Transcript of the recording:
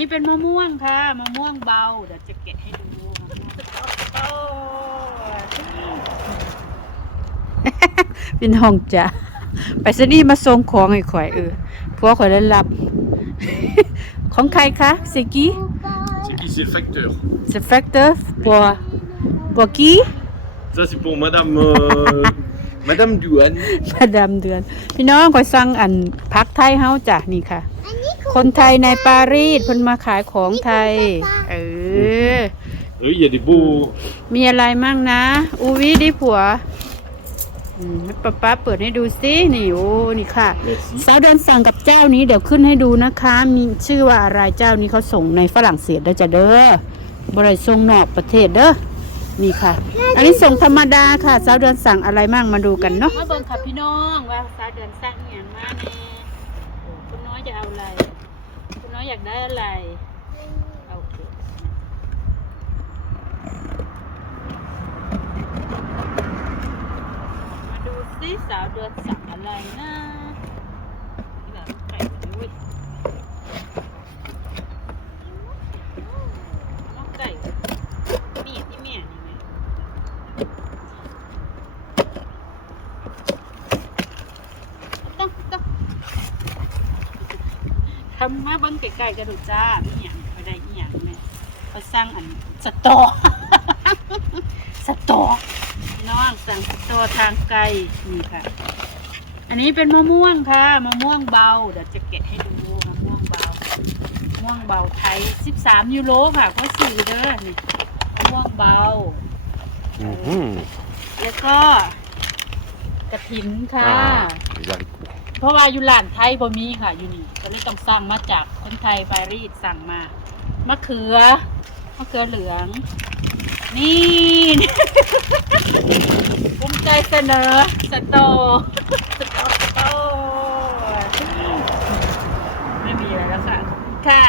นี้เป็นมะม่วงค่ะมะม่วงเบาเดี๋ยวจะแกะให้ดูมะม่วงเบาเป็นห้องจ้ะไปสนี่มาส่งของให้ข่อยเออพวกข่อยได้รับ ของใครคะสิกี้ C'est qui C'est le facteur. สแฟกเตอร์ปัวปัวกี้ Ça, c'est pour Madame. euh, Madame Douane. ประดำเดือน พี่น้องข่อยสั่งอันพักไทยเฮาจ้ะนี่ค่ะ คนไทยในปารีสเพิ่นมาขายของไทย เออ Oui, il y a des beaux. มีอะไรมั่งนะ อูวิดิผัวอืมให้ป๊าป๊าเปิดให้ดูซินี่โอ้นี่ค่ะ สาวเดินสั่งกับเจ้านี้เดี๋ยวขึ้นให้ดูนะคะ มีชื่อว่าอะไรเจ้านี้เขาส่งในฝรั่งเศสได้อจ้ะเด้อบริส่งนอกประเทศเด้อนี่ค่ะ อันนี้ส่งธรรมดาค่ะ สาวเดือนสั่งอะไรมั่งมาดูกันเนาะ มาเบิ่งค่ะพี่น้องว่าสาวเดือนสั่งอหย่างมาแน่ คุณน้อยจะเอาอะไร คุณน้อยอยากได้อะไร โอเคมาดูซิสาวเดือนสั่งอะไรนะนี่แบบไก่แบบนี้เว้ยน้องไก่นี่ที่แม่นี่ไงต้องต้อง ทำมาเบิ้งไก่ๆกระดูกจ้านี่อย่างไปได้อีหยังแม่เขาสร้างอันสตอ สตอพี่น้องสั่งสตอทางไกลนี่ค่ะ อันนี้เป็นมะม่วงค่ะมะม่วงเบาเดี๋ยวจะแกะให้ดูมะม่วงเบามะม่วงเบาไทย13ยูโรค่ะเขาสื่อเด้อนี่มะม่วงเบา Mhm. แล้วก็กระถินค่ะ Ah, les haricots. เพราะว่าอยู่ร้านไทยบ่มีค่ะอยู่นี่ก็เลยต้องสั่งมาจากคนไทยปารีสสั่งมามะเขือมะเขือเหลือง นี่ภูมิใจเสนอสตอสตอสตอไม่มีอะไรแล้วค่ะค่ะ